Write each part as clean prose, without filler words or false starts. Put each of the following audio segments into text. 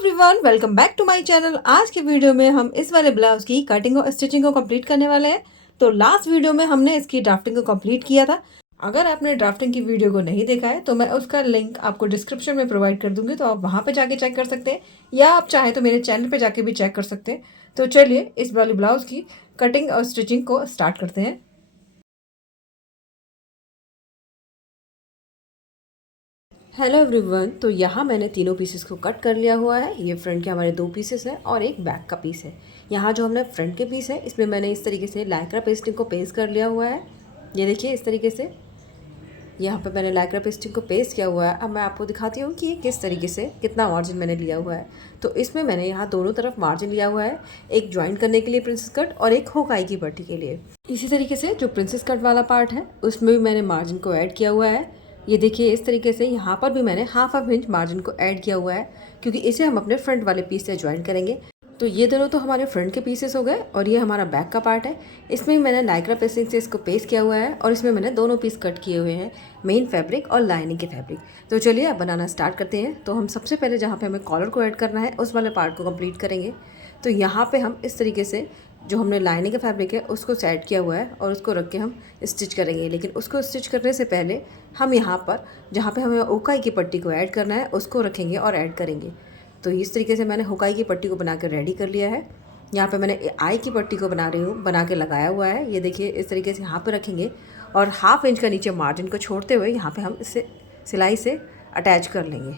Everyone, welcome back to my channel. आज के video में हम इस वाले ब्लाउज की कटिंग और स्टिचिंग को कंप्लीट करने वाले हैं। तो लास्ट वीडियो में हमने इसकी ड्राफ्टिंग को कंप्लीट किया था। अगर आपने ड्राफ्टिंग की वीडियो को नहीं देखा है तो मैं उसका लिंक आपको डिस्क्रिप्शन में प्रोवाइड कर दूंगी, तो आप वहां पे जाके चेक कर सकते हैं, या आप चाहे तो मेरे चैनल पे जाके भी चेक कर सकते हैं। तो चलिए इस वाले ब्लाउज की कटिंग और स्टिचिंग को स्टार्ट करते हैं। हेलो एवरीवन, तो यहाँ मैंने तीनों पीसेस को कट कर लिया हुआ है। ये फ्रंट के हमारे दो पीसेस हैं और एक बैक का पीस है। यहाँ जो हमने फ्रंट के पीस है इसमें मैंने इस तरीके से लाइक्रा पेस्टिंग को पेस्ट कर लिया हुआ है। ये देखिए इस तरीके से यहाँ पे मैंने लाइक्रा पेस्टिंग को पेस्ट किया हुआ है। अब मैं आपको दिखाती हूँ कि ये किस तरीके से कितना मार्जिन मैंने लिया हुआ है। तो इसमें मैंने यहाँ दोनों तरफ मार्जिन लिया हुआ है, एक ज्वाइंट करने के लिए प्रिंसेस कट और एक हुक आई की पट्टी के लिए। इसी तरीके से जो प्रिंसेस कट वाला पार्ट है उसमें भी मैंने मार्जिन को ऐड किया हुआ है। ये देखिए इस तरीके से यहाँ पर भी मैंने हाफ इंच मार्जिन को ऐड किया हुआ है, क्योंकि इसे हम अपने फ्रंट वाले पीस से ज्वाइन करेंगे। तो ये दोनों तो हमारे फ्रंट के पीसेस हो गए और ये हमारा बैक का पार्ट है। इसमें मैंने लाइक्रा पेस्टिंग से इसको पेस्ट किया हुआ है और इसमें मैंने दोनों पीस कट किए हुए हैं, मेन फैब्रिक और लाइनिंग के फैब्रिक। तो चलिए अब बनाना स्टार्ट करते हैं। तो हम सबसे पहले जहाँ पे हमें कॉलर को ऐड करना है उस वाले पार्ट को कंप्लीट करेंगे। तो यहाँ पे हम इस तरीके से जो हमने लाइनिंग का फैब्रिक है उसको सेट किया हुआ है और उसको रख के हम स्टिच करेंगे। लेकिन उसको स्टिच करने से पहले हम यहाँ पर जहाँ पे हमें ओकाई की पट्टी को ऐड करना है उसको रखेंगे और ऐड करेंगे। तो इस तरीके से मैंने हुकाई की पट्टी को बना कर रेडी कर लिया है। यहाँ पे मैंने आई की पट्टी को बना रही हूँ, बना के लगाया हुआ है। ये देखिए इस तरीके से यहाँ पे रखेंगे और हाफ इंच का नीचे मार्जिन को छोड़ते हुए यहाँ पे हम इसे सिलाई से अटैच कर लेंगे।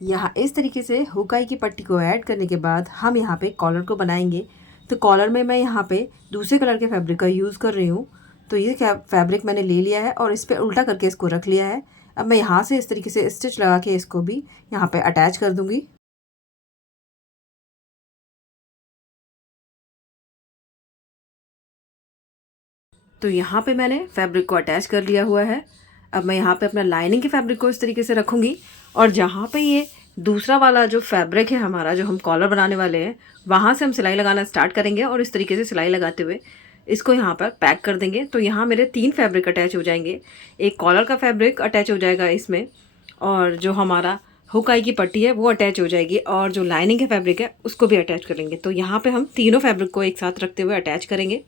यहाँ इस तरीके से हुकाई की पट्टी को ऐड करने के बाद हम यहाँ पे कॉलर को बनाएंगे। तो कॉलर में मैं यहाँ पे दूसरे कलर के फैब्रिक का यूज़ कर रही हूँ। तो ये फैब्रिक मैंने ले लिया है और इस पर उल्टा करके इसको रख लिया है। अब मैं यहाँ से इस तरीके से स्टिच लगा के इसको भी यहाँ पे अटैच कर दूँगी। तो यहाँ पे मैंने फैब्रिक को अटैच कर लिया हुआ है। अब मैं यहाँ पे अपना लाइनिंग के फैब्रिक को इस तरीके से रखूँगी और जहाँ पे ये दूसरा वाला जो फैब्रिक है हमारा, जो हम कॉलर बनाने वाले हैं, वहाँ से हम सिलाई लगाना स्टार्ट करेंगे और इस तरीके से सिलाई लगाते हुए इसको यहाँ पर पैक कर देंगे। तो यहाँ मेरे 3 फैब्रिक अटैच हो जाएंगे। एक कॉलर का फैब्रिक अटैच हो जाएगा इसमें, और जो हमारा हुकाई की पट्टी है वो अटैच हो जाएगी, और जो लाइनिंग का फैब्रिक है उसको भी अटैच करेंगे। तो यहाँ पर हम तीनों फैब्रिक को एक साथ रखते हुए अटैच करेंगे।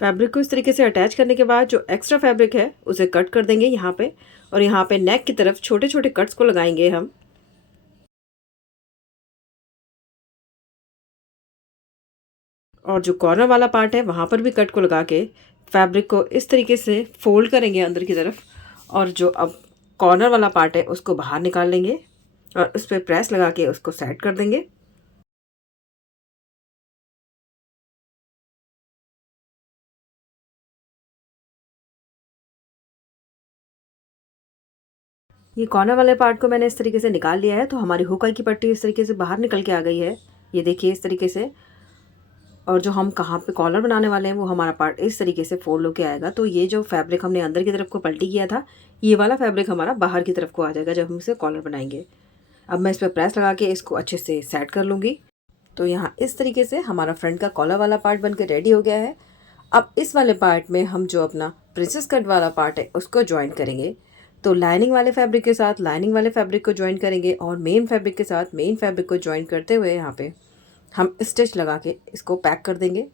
फैब्रिक को इस तरीके से अटैच करने के बाद जो एक्स्ट्रा फैब्रिक है उसे कट कर देंगे यहाँ पे, और यहाँ पे नेक की तरफ छोटे छोटे कट्स को लगाएंगे हम। और जो कॉर्नर वाला पार्ट है वहाँ पर भी कट को लगा के फैब्रिक को इस तरीके से फोल्ड करेंगे अंदर की तरफ, और जो अब कॉर्नर वाला पार्ट है उसको बाहर निकाल लेंगे और उस पर प्रेस लगा के उसको सेट कर देंगे। ये कॉर्नर वाले पार्ट को मैंने इस तरीके से निकाल लिया है। तो हमारी हुकाई की पट्टी इस तरीके से बाहर निकल के आ गई है। ये देखिए इस तरीके से। और जो हम कहाँ पे कॉलर बनाने वाले हैं वो हमारा पार्ट इस तरीके से फोल्ड होके आएगा। तो ये जो फैब्रिक हमने अंदर की तरफ को पलटी किया था, ये वाला फैब्रिक हमारा बाहर की तरफ को आ जाएगा जब हम इसे कॉलर बनाएंगे। अब मैं इस पर प्रेस लगा के इसको अच्छे से सेट कर लूँगी। तो यहाँ इस तरीके से हमारा फ्रंट का कॉलर वाला पार्ट बनकर रेडी हो गया है। अब इस वाले पार्ट में हम जो अपना प्रिंसेस कट वाला पार्ट है उसको ज्वाइन करेंगे। तो लाइनिंग वाले फैब्रिक के साथ लाइनिंग वाले फैब्रिक को ज्वाइन करेंगे और मेन फैब्रिक के साथ मेन फैब्रिक को ज्वाइन करते हुए यहाँ पे हम स्टिच लगा के इसको पैक कर देंगे।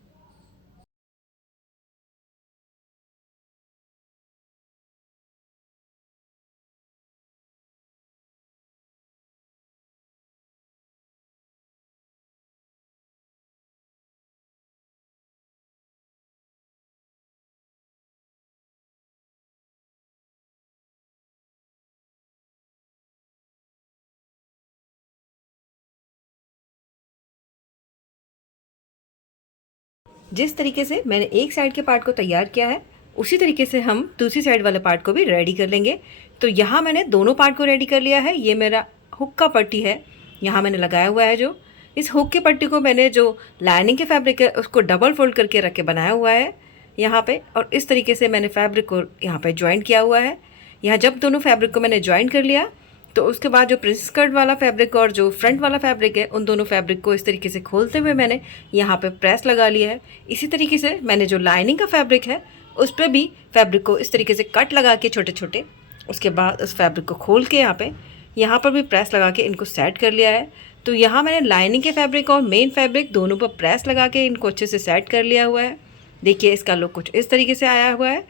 जिस तरीके से मैंने एक साइड के पार्ट को तैयार किया है उसी तरीके से हम दूसरी साइड वाले पार्ट को भी रेडी कर लेंगे। तो यहाँ मैंने दोनों पार्ट को रेडी कर लिया है। ये मेरा हुक का पट्टी है, यहाँ मैंने लगाया हुआ है। जो इस हुक की पट्टी को मैंने जो लाइनिंग के फैब्रिक है उसको डबल फोल्ड करके रख के बनाया हुआ है यहाँ पे, और इस तरीके से मैंने फैब्रिक को यहाँ पे ज्वाइंट किया हुआ है। यहाँ जब दोनों फैब्रिक को मैंने ज्वाइन कर लिया तो उसके बाद जो प्रिंसेस कट वाला फैब्रिक और जो फ्रंट वाला फैब्रिक है उन दोनों फैब्रिक को इस तरीके से खोलते हुए मैंने यहाँ पे प्रेस लगा लिया है। इसी तरीके से मैंने जो लाइनिंग का फैब्रिक है उस पर भी फैब्रिक को इस तरीके से कट लगा के छोटे छोटे, उसके बाद उस फैब्रिक को खोल के यहाँ पर भी प्रेस लगा के इनको सेट कर लिया है। तो यहाँ मैंने लाइनिंग के फैब्रिक और मेन फैब्रिक दोनों पर प्रेस लगा के इनको अच्छे से सेट कर लिया हुआ है। देखिए इसका लुक कुछ इस तरीके से आया हुआ है।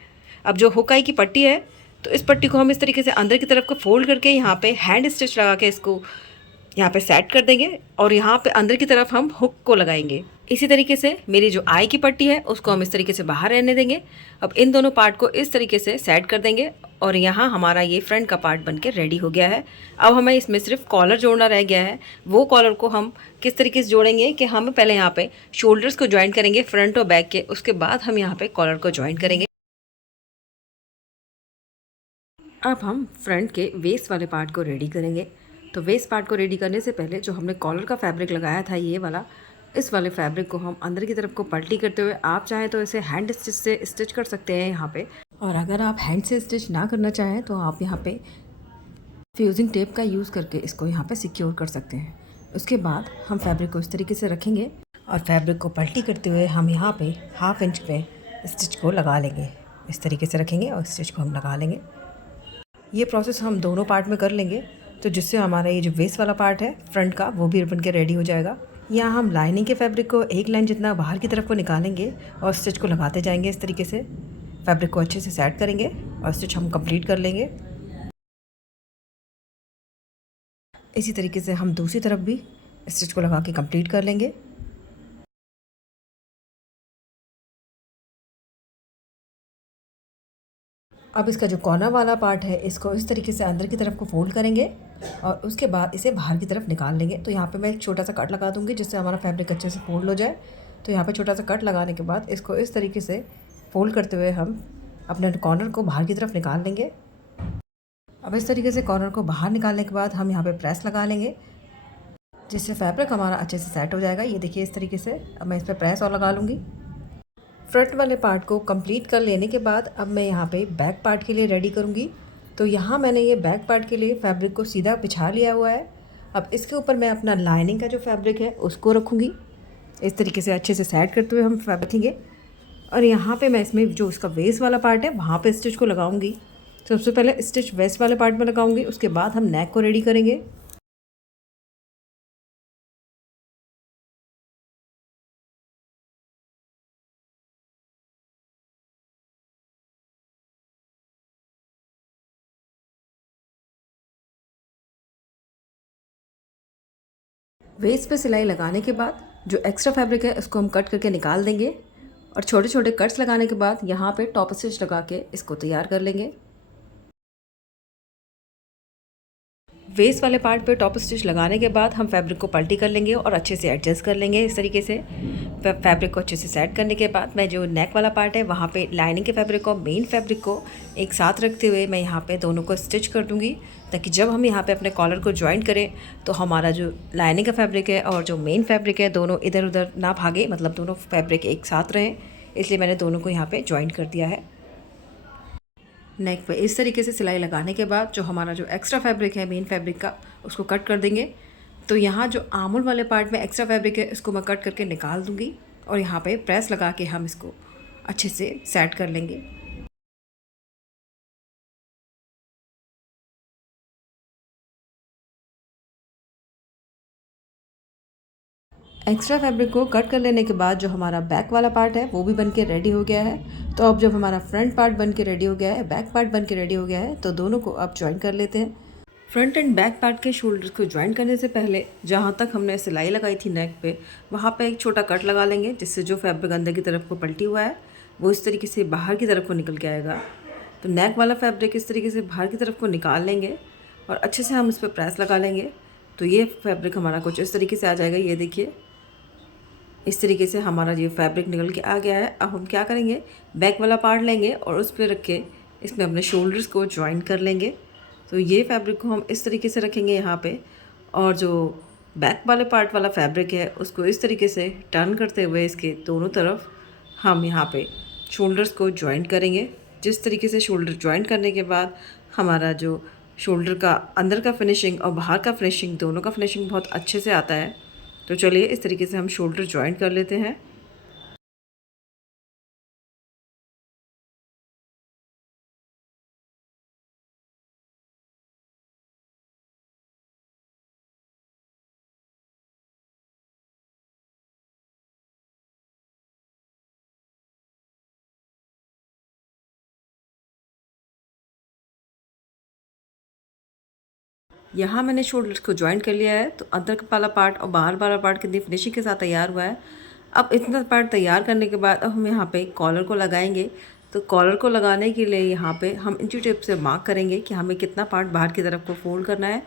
अब जो हुकाई की पट्टी है तो इस पट्टी को हम इस तरीके से अंदर की तरफ को फोल्ड करके यहाँ पे हैंड स्टिच लगा के इसको यहाँ पे सेट कर देंगे और यहाँ पे अंदर की तरफ हम हुक को लगाएंगे। इसी तरीके से मेरी जो आई की पट्टी है उसको हम इस तरीके से बाहर रहने देंगे। अब इन दोनों पार्ट को इस तरीके से सेट कर देंगे और यहाँ हमारा ये फ्रंट का पार्ट बन के रेडी हो गया है। अब हमें इसमें सिर्फ कॉलर जोड़ना रह गया है। वो कॉलर को हम किस तरीके से जोड़ेंगे कि हम पहले यहाँ पे शोल्डर्स को ज्वाइन करेंगे फ्रंट और बैक के, उसके बाद हम यहाँ पे कॉलर को ज्वाइन करेंगे। अब हम फ्रंट के वेस्ट वाले पार्ट को रेडी करेंगे। तो वेस्ट पार्ट को रेडी करने से पहले जो हमने कॉलर का फैब्रिक लगाया था ये वाला, इस वाले फैब्रिक को हम अंदर की तरफ को पलटी करते हुए, आप चाहें तो इसे हैंड स्टिच से स्टिच कर सकते हैं यहाँ पे, और अगर आप हैंड से स्टिच ना करना चाहें तो आप यहाँ पे फ्यूजिंग टेप का यूज़ करके इसको यहाँ पे सिक्योर कर सकते हैं। उसके बाद हम फैब्रिक को इस तरीके से रखेंगे और फैब्रिक को पलटी करते हुए हम यहाँ पे 1/2 इंच पे स्टिच को लगा लेंगे। इस तरीके से रखेंगे और स्टिच को हम लगा लेंगे। ये प्रोसेस हम दोनों पार्ट में कर लेंगे तो जिससे हमारा ये जो वेस्ट वाला पार्ट है फ्रंट का वो भी बन के रेडी हो जाएगा। यहाँ हम लाइनिंग के फैब्रिक को एक लाइन जितना बाहर की तरफ को निकालेंगे और स्टिच को लगाते जाएंगे। इस तरीके से फैब्रिक को अच्छे से सेट करेंगे और स्टिच हम कंप्लीट कर लेंगे। इसी तरीके से हम दूसरी तरफ भी स्टिच को लगा के कंप्लीट कर लेंगे। अब इसका जो कॉर्नर वाला पार्ट है इसको इस तरीके से अंदर की तरफ को फोल्ड करेंगे और उसके बाद इसे बाहर की तरफ निकाल लेंगे। तो यहाँ पे मैं एक छोटा सा कट लगा दूँगी जिससे हमारा फैब्रिक अच्छे से फोल्ड हो जाए। तो यहाँ पे छोटा सा कट लगाने के बाद इसको इस तरीके से फोल्ड करते हुए हम अपने कॉर्नर को बाहर की तरफ निकाल लेंगे। अब इस तरीके से कॉर्नर को बाहर निकालने के बाद हम यहाँ पर प्रेस लगा लेंगे जिससे फैब्रिक हमारा अच्छे से सेट हो जाएगा। ये देखिए इस तरीके से। अब मैं इस पर प्रेस और लगा लूँगी। फ्रंट वाले पार्ट को कंप्लीट कर लेने के बाद अब मैं यहाँ पे बैक पार्ट के लिए रेडी करूँगी। तो यहाँ मैंने ये बैक पार्ट के लिए फैब्रिक को सीधा बिछा लिया हुआ है। अब इसके ऊपर मैं अपना लाइनिंग का जो फैब्रिक है उसको रखूँगी। इस तरीके से अच्छे से सेट करते हुए हम फैब्रिक रखेंगे और यहाँ पे मैं इसमें जो इसका वेस्ट वाला पार्ट है वहाँ पे स्टिच को लगाऊंगी। सबसे पहले स्टिच वेस्ट वाले पार्ट में लगाऊंगी, उसके बाद हम नेक को रेडी करेंगे। वेस्ट पे सिलाई लगाने के बाद जो एक्स्ट्रा फैब्रिक है उसको हम कट करके निकाल देंगे और छोटे छोटे कट्स लगाने के बाद यहाँ पे टॉप स्टिच लगा के इसको तैयार कर लेंगे। वेस्ट वाले पार्ट पे टॉप स्टिच लगाने के बाद हम फैब्रिक को पलटी कर लेंगे और अच्छे से एडजस्ट कर लेंगे। इस तरीके से फैब्रिक को अच्छे से सेट करने के बाद मैं जो नेक वाला पार्ट है वहाँ पे लाइनिंग के फैब्रिक और मेन फैब्रिक को एक साथ रखते हुए मैं यहाँ पे दोनों को स्टिच कर दूँगी ताकि जब हम यहाँ पे अपने कॉलर को ज्वाइन करें तो हमारा जो लाइनिंग का फैब्रिक है और जो मेन फैब्रिक है दोनों इधर उधर ना भागे, मतलब दोनों फैब्रिक एक साथ रहें। इसलिए मैंने दोनों को यहाँ पर ज्वाइन कर दिया है। नेक पे इस तरीके से सिलाई लगाने के बाद जो हमारा जो एक्स्ट्रा फैब्रिक है मेन फैब्रिक का उसको कट कर देंगे। तो यहाँ जो आर्मोल वाले पार्ट में एक्स्ट्रा फैब्रिक है इसको मैं कट करके निकाल दूँगी और यहाँ पे प्रेस लगा के हम इसको अच्छे से सेट कर लेंगे। एक्स्ट्रा फैब्रिक को कट कर लेने के बाद जो हमारा बैक वाला पार्ट है वो भी बन के रेडी हो गया है। तो अब जब हमारा फ्रंट पार्ट बन के रेडी हो गया है, बैक पार्ट बन के रेडी हो गया है, तो दोनों को अब ज्वाइन कर लेते हैं। फ्रंट एंड बैक पार्ट के शोल्डर्स को ज्वाइन करने से पहले जहाँ तक हमने सिलाई लगाई थी नेक पे, वहाँ पे एक छोटा कट लगा लेंगे जिससे जो फैब्रिक अंदर की तरफ को पलटी हुआ है वो इस तरीके से बाहर की तरफ को निकल के आएगा। तो नेक वाला फैब्रिक इस तरीके से बाहर की तरफ को निकाल लेंगे और अच्छे से हम इस पर प्रेस लगा लेंगे। तो ये फैब्रिक हमारा कुछ इस तरीके से आ जाएगा। ये देखिए इस तरीके से हमारा ये फैब्रिक निकल के आ गया है। अब हम क्या करेंगे, बैक वाला पार्ट लेंगे और उस पर रख के इसमें अपने शोल्डर्स को जॉइन कर लेंगे। तो ये फैब्रिक को हम इस तरीके से रखेंगे यहाँ पे, और जो बैक वाले पार्ट वाला फैब्रिक है उसको इस तरीके से टर्न करते हुए इसके दोनों तरफ हम यहाँ पे शोल्डर्स को जॉइन करेंगे। जिस तरीके से शोल्डर जॉइन करने के बाद हमारा जो शोल्डर का अंदर का फिनिशिंग और बाहर का फिनिशिंग, दोनों का फिनिशिंग बहुत अच्छे से आता है। तो चलिए इस तरीके से हम शोल्डर जॉइन कर लेते हैं। यहाँ मैंने शोल्डर्स को जॉइन कर लिया है, तो अंदर वाला पार्ट और बाहर वाला पार्ट कितनी फिनिशिंग के साथ तैयार हुआ है। अब इतना पार्ट तैयार करने के बाद अब हम यहाँ पे कॉलर को लगाएंगे। तो कॉलर को लगाने के लिए यहाँ पे हम इंची टेप से मार्क करेंगे कि हमें कितना पार्ट बाहर की तरफ को फोल्ड करना है।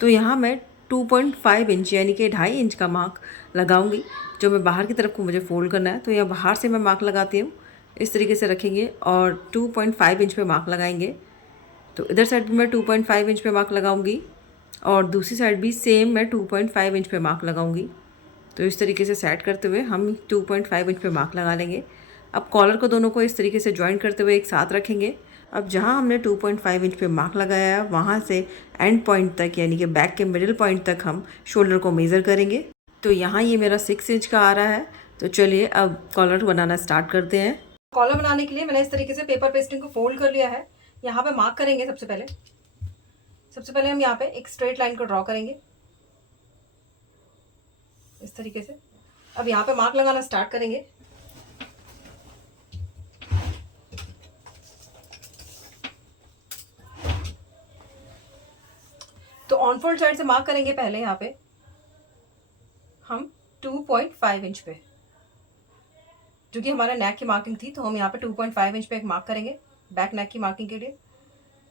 तो यहाँ मैं 2.5 इंच यानी कि 2.5 इंच का मार्क लगाऊंगी, जो मैं बाहर की तरफ को मुझे फोल्ड करना है। तो यहाँ बाहर से मैं मार्क लगाती हूँ, इस तरीके से रखेंगे और 2.5 इंच पे मार्क लगाएंगे। तो इधर साइड भी मैं 2.5 इंच पे मार्क लगाऊंगी और दूसरी साइड भी सेम मैं 2.5 इंच पे मार्क लगाऊंगी। तो इस तरीके से सेट करते हुए हम 2.5 इंच पे मार्क लगा लेंगे। अब कॉलर को दोनों को इस तरीके से जॉइन करते हुए एक साथ रखेंगे। अब जहाँ हमने 2.5 इंच पे मार्क लगाया है वहाँ से एंड पॉइंट तक यानी कि बैक के मिडिल पॉइंट तक हम शोल्डर को मेज़र करेंगे। तो यहाँ ये मेरा 6 इंच का आ रहा है। तो चलिए अब कॉलर बनाना स्टार्ट करते हैं। कॉलर बनाने के लिए मैंने इस तरीके से पेपर पेस्टिंग को फोल्ड कर लिया है। यहाँ पे मार्क करेंगे। सबसे पहले हम यहाँ पे एक स्ट्रेट लाइन को ड्रॉ करेंगे इस तरीके से। अब यहाँ पे मार्क लगाना स्टार्ट करेंगे। तो ऑन फोल्ड साइड से मार्क करेंगे पहले यहाँ पे हम 2.5 इंच पे, जो कि हमारा नेक की मार्किंग थी। तो हम यहाँ पे 2.5 इंच पे एक मार्क करेंगे बैक नेक की मार्किंग के लिए।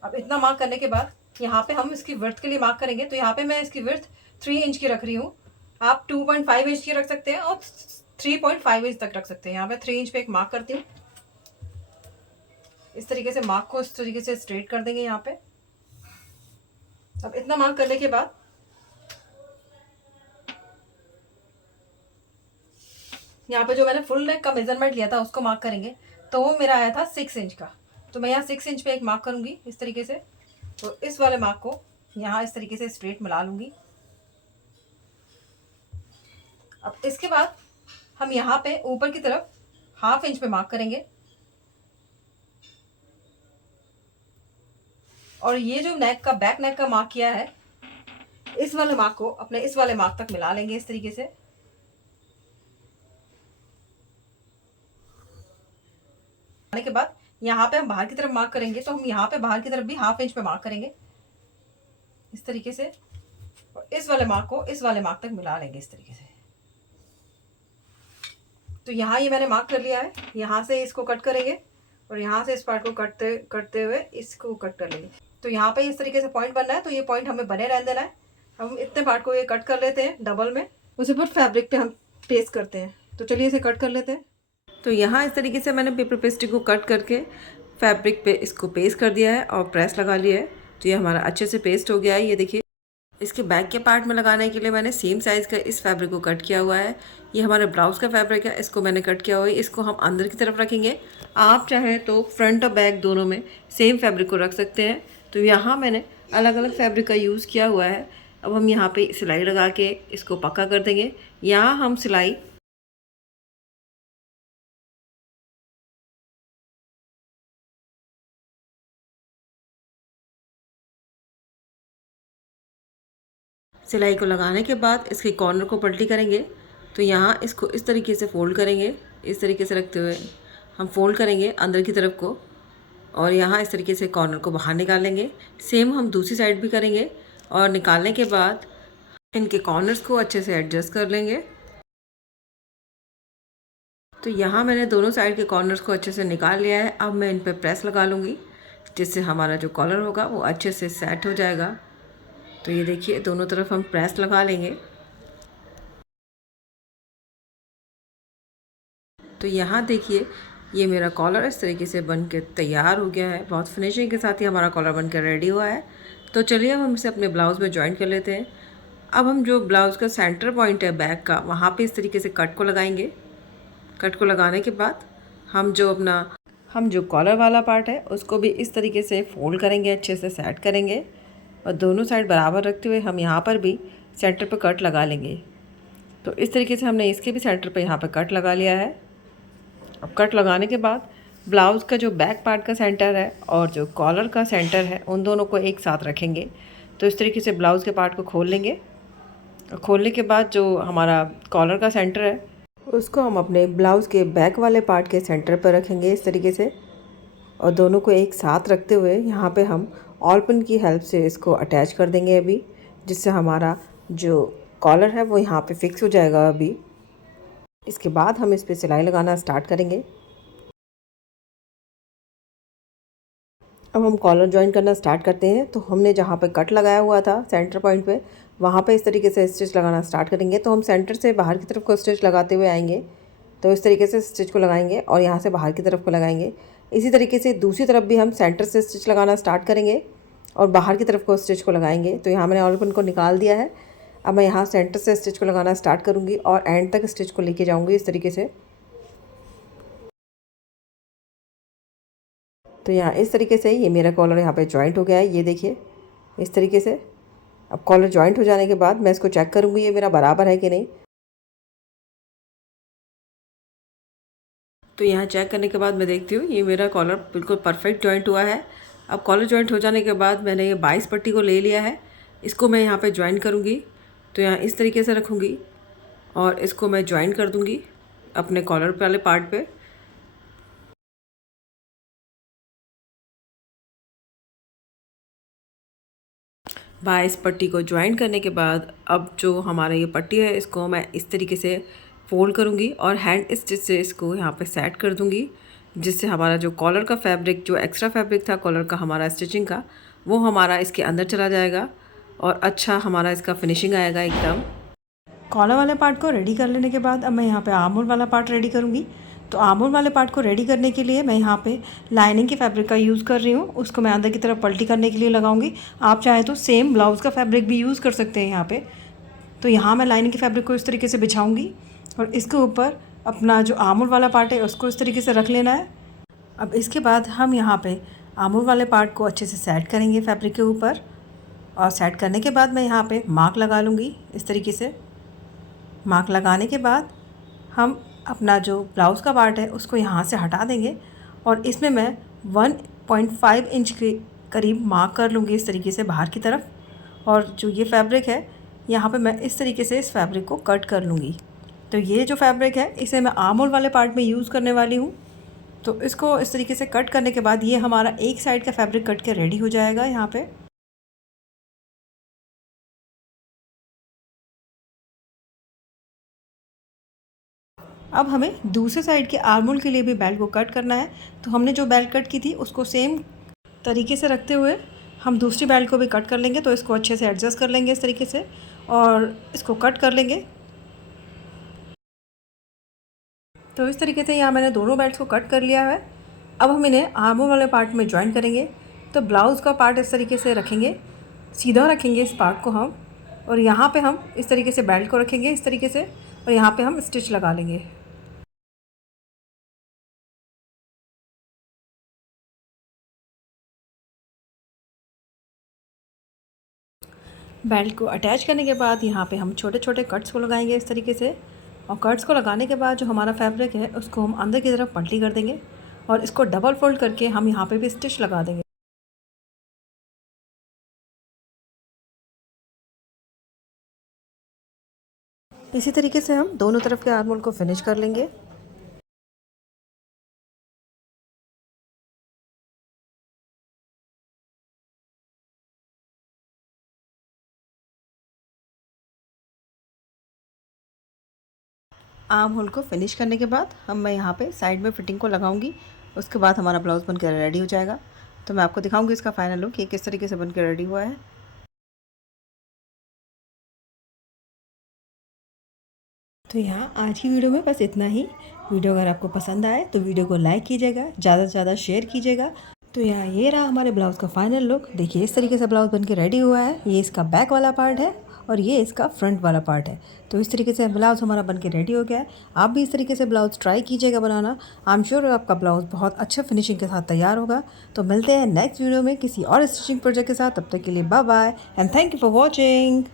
अब इतना मार्क करने के बाद यहाँ पे हम इसकी विड्थ के लिए मार्क करेंगे। तो यहाँ पे मैं इसकी विड्थ 3 इंच की रख रही हूँ। आप 2.5 इंच की रख सकते हैं और 3.5 इंच तक रख सकते हैं। यहाँ पे 3 इंच पे एक मार्क करती हूँ। इस तरीके से मार्क को इस तरीके से स्ट्रेट कर देंगे यहाँ पे। अब इतना मार्क करने के बाद यहाँ पे जो मैंने फुल नेक का मेजरमेंट लिया था उसको मार्क करेंगे। तो वो मेरा आया था 6 इंच का। तो मैं यहाँ 6 इंच पे एक मार्क करूंगी इस तरीके से। तो इस वाले मार्क को यहाँ इस तरीके से स्ट्रेट मिला लूंगी। अब इसके बाद हम यहाँ पे ऊपर की तरफ 1/2 इंच पे मार्क करेंगे और ये जो नेक का बैक नेक का मार्क किया है इस वाले मार्क को अपने इस वाले मार्क तक मिला लेंगे इस तरीके से। आने के बाद यहाँ पे हम बाहर की तरफ मार्क करेंगे। तो हम यहाँ पे बाहर की तरफ भी 1/2 इंच पे मार्क करेंगे इस तरीके से और इस वाले मार्क को इस वाले मार्क तक मिला लेंगे इस तरीके से। तो यहाँ ये मैंने मार्क कर लिया है। यहाँ से इसको कट करेंगे और यहाँ से इस पार्ट को करते करते हुए इसको कट कर लेंगे। तो यहाँ पे इस तरीके से पॉइंट बनना है। तो ये पॉइंट हमें बने रहने देना है। हम इतने पार्ट को ये कट कर लेते हैं डबल में, उसे फिर फैब्रिक पे हम पेस्ट करते हैं। तो चलिए इसे कट कर लेते हैं। तो यहाँ इस तरीके से मैंने पेपर पेस्टिंग को कट करके फैब्रिक पे इसको पेस्ट कर दिया है और प्रेस लगा लिया है। तो ये हमारा अच्छे से पेस्ट हो गया है। ये देखिए, इसके बैक के पार्ट में लगाने के लिए मैंने सेम साइज़ का इस फैब्रिक को कट किया हुआ है। ये हमारे ब्लाउज़ का फैब्रिक है, इसको मैंने कट किया हुआ है। इसको हम अंदर की तरफ रखेंगे। आप चाहें तो फ्रंट और बैक दोनों में सेम फैब्रिक को रख सकते हैं। तो यहाँ मैंने अलग अलग फैब्रिक का यूज़ किया हुआ है। अब हम यहाँ पे सिलाई लगा के इसको पक्का कर देंगे। यहाँ हम सिलाई को लगाने के बाद इसके कॉर्नर को पलटी करेंगे। तो यहाँ इसको इस तरीके से फोल्ड करेंगे, इस तरीके से रखते हुए हम फोल्ड करेंगे अंदर की तरफ को और यहाँ इस तरीके से कॉर्नर को बाहर निकालेंगे। सेम हम दूसरी साइड भी करेंगे और निकालने के बाद इनके कॉर्नर्स को अच्छे से एडजस्ट कर लेंगे। तो यहाँ मैंने दोनों साइड के कॉर्नर्स को अच्छे से निकाल लिया है। अब मैं इन पर प्रेस लगा लूँगी, जिससे हमारा जो कॉलर होगा वो अच्छे से सेट हो जाएगा। तो ये देखिए, दोनों तरफ हम प्रेस लगा लेंगे। तो यहाँ देखिए, ये मेरा कॉलर इस तरीके से बन के तैयार हो गया है। बहुत फिनिशिंग के साथ ही हमारा कॉलर बन के रेडी हुआ है। तो चलिए अब हम इसे अपने ब्लाउज़ में जॉइन कर लेते हैं। अब हम जो ब्लाउज़ का सेंटर पॉइंट है बैक का, वहाँ पे इस तरीके से कट को लगाएंगे। कट को लगाने के बाद हम जो कॉलर वाला पार्ट है उसको भी इस तरीके से फोल्ड करेंगे, अच्छे से सेट करेंगे और दोनों साइड बराबर रखते हुए हम यहाँ पर भी सेंटर पे कट लगा लेंगे। तो इस तरीके से हमने इसके भी सेंटर पे यहाँ पे कट लगा लिया है। अब कट लगाने के बाद ब्लाउज़ का जो बैक पार्ट का सेंटर है और जो कॉलर का सेंटर है उन दोनों को एक साथ रखेंगे। तो इस तरीके से ब्लाउज़ के पार्ट को खोल लेंगे और खोलने के बाद जो हमारा कॉलर का सेंटर है उसको हम अपने ब्लाउज़ के बैक वाले पार्ट के सेंटर पर रखेंगे इस तरीके से, और दोनों को एक साथ रखते हुए यहाँ पे हम ऑल पिन की हेल्प से इसको अटैच कर देंगे अभी, जिससे हमारा जो कॉलर है वो यहाँ पे फिक्स हो जाएगा अभी। इसके बाद हम इस पर सिलाई लगाना स्टार्ट करेंगे। अब हम कॉलर जॉइन करना स्टार्ट करते हैं। तो हमने जहाँ पे कट लगाया हुआ था सेंटर पॉइंट पे, वहाँ पे इस तरीके से स्टिच लगाना स्टार्ट करेंगे। तो हम सेंटर से बाहर की तरफ को स्टिच लगाते हुए आएंगे। तो इस तरीके से स्टिच को लगाएंगे और यहाँ से बाहर की तरफ को लगाएंगे। इसी तरीके से दूसरी तरफ भी हम सेंटर से स्टिच लगाना स्टार्ट करेंगे और बाहर की तरफ को स्टिच को लगाएंगे। तो यहाँ मैंने ऑल पिन को निकाल दिया है। अब मैं यहाँ सेंटर से स्टिच को लगाना स्टार्ट करूँगी और एंड तक स्टिच को लेके जाऊँगी इस तरीके से। तो यहाँ इस तरीके से ये मेरा कॉलर यहाँ पे जॉइंट हो गया है, ये देखिए इस तरीके से। अब कॉलर जॉइंट हो जाने के बाद मैं इसको चेक करूँगी ये मेरा बराबर है कि नहीं। तो यहाँ चेक करने के बाद मैं देखती हूँ ये मेरा कॉलर बिल्कुल परफेक्ट जॉइंट हुआ है। अब कॉलर जॉइंट हो जाने के बाद मैंने ये 22 पट्टी को ले लिया है, इसको मैं यहाँ पे जॉइन करूँगी। तो यहाँ इस तरीके से रखूँगी और इसको मैं जॉइन कर दूँगी अपने कॉलर वाले पार्ट पे। बाईस पट्टी को ज्वाइन करने के बाद अब जो हमारा ये पट्टी है इसको मैं इस तरीके से फोल्ड करूँगी और हैंड स्टिच से इसको यहाँ पे सेट कर दूँगी, जिससे हमारा जो कॉलर का फैब्रिक, जो एक्स्ट्रा फैब्रिक था कॉलर का हमारा स्टिचिंग का, वो हमारा इसके अंदर चला जाएगा और अच्छा हमारा इसका फिनिशिंग आएगा एकदम। कॉलर वाले पार्ट को रेडी कर लेने के बाद अब मैं यहाँ पे आर्म होल वाला पार्ट रेडी करूँगी। तो आर्म होल वाले पार्ट को रेडी करने के लिए मैं यहाँ पे लाइनिंग के फैब्रिक का यूज़ कर रही हूँ, उसको मैं अंदर की तरफ पल्टी करने के लिए लगाऊंगी। आप चाहें तो सेम ब्लाउज़ का फैब्रिक भी यूज़ कर सकते हैं यहाँ पे। तो यहाँ मैं लाइनिंग के फैब्रिक को इस तरीके से बिछाऊँगी और इसके ऊपर अपना जो आर्म होल वाला पार्ट है उसको इस तरीके से रख लेना है। अब इसके बाद हम यहाँ पे आर्म होल वाले पार्ट को अच्छे से सेट करेंगे फैब्रिक के ऊपर, और सेट करने के बाद मैं यहाँ पे मार्क लगा लूँगी इस तरीके से। मार्क लगाने के बाद हम अपना जो ब्लाउज़ का पार्ट है उसको यहाँ से हटा देंगे और इसमें मैं 1.5 इंच के करीब मार्क कर लूँगी इस तरीके से बाहर की तरफ। और जो ये फैब्रिक है यहाँ पे मैं इस तरीके से इस फैब्रिक को कट कर लूँगी। तो ये जो फैब्रिक है इसे मैं आर्म होल वाले पार्ट में यूज़ करने वाली हूँ। तो इसको इस तरीके से कट करने के बाद ये हमारा एक साइड का फैब्रिक कट के रेडी हो जाएगा यहाँ पे। अब हमें दूसरे साइड के आर्म होल के लिए भी बेल्ट को कट करना है। तो हमने जो बेल्ट कट की थी उसको सेम तरीके से रखते हुए हम दूसरी बेल्ट को भी कट कर लेंगे। तो इसको अच्छे से एडजस्ट कर लेंगे इस तरीके से और इसको कट कर लेंगे। तो इस तरीके से यहाँ मैंने दोनों बेल्ट्स को कट कर लिया है। अब हम इन्हें आर्म होल वाले पार्ट में ज्वाइन करेंगे। तो ब्लाउज़ का पार्ट इस तरीके से रखेंगे, सीधा रखेंगे इस पार्ट को हम, और यहाँ पे हम इस तरीके से बेल्ट को रखेंगे इस तरीके से, और यहाँ पे हम स्टिच लगा लेंगे। बेल्ट को अटैच करने के बाद यहाँ पे हम छोटे छोटे कट्स को लगाएंगे इस तरीके से, और कट्स को लगाने के बाद जो हमारा फैब्रिक है उसको हम अंदर की तरफ पलटी कर देंगे और इसको डबल फोल्ड करके हम यहाँ पे भी स्टिच लगा देंगे। इसी तरीके से हम दोनों तरफ के आर्म होल को फिनिश कर लेंगे। आर्म होल को फिनिश करने के बाद मैं यहाँ पे साइड में फिटिंग को लगाऊंगी। उसके बाद हमारा ब्लाउज़ बनकर रेडी हो जाएगा। तो मैं आपको दिखाऊंगी इसका फाइनल लुक, ये किस तरीके से बनकर रेडी हुआ है। तो यहाँ आज की वीडियो में बस इतना ही। वीडियो अगर आपको पसंद आए तो वीडियो को लाइक कीजिएगा, ज़्यादा से ज़्यादा शेयर कीजिएगा। तो यहाँ ये रहा हमारे ब्लाउज़ का फाइनल लुक। देखिए इस तरीके से ब्लाउज़ बनके रेडी हुआ है। ये इसका बैक वाला पार्ट है और ये इसका फ्रंट वाला पार्ट है। तो इस तरीके से ब्लाउज़ हमारा बनके रेडी हो गया है। आप भी इस तरीके से ब्लाउज़ ट्राई कीजिएगा बनाना। आई एम श्योर आपका ब्लाउज़ बहुत अच्छे फिनिशिंग के साथ तैयार होगा। तो मिलते हैं नेक्स्ट वीडियो में किसी और स्टिचिंग प्रोजेक्ट के साथ। तब तक के लिए bye bye and thank you for watching.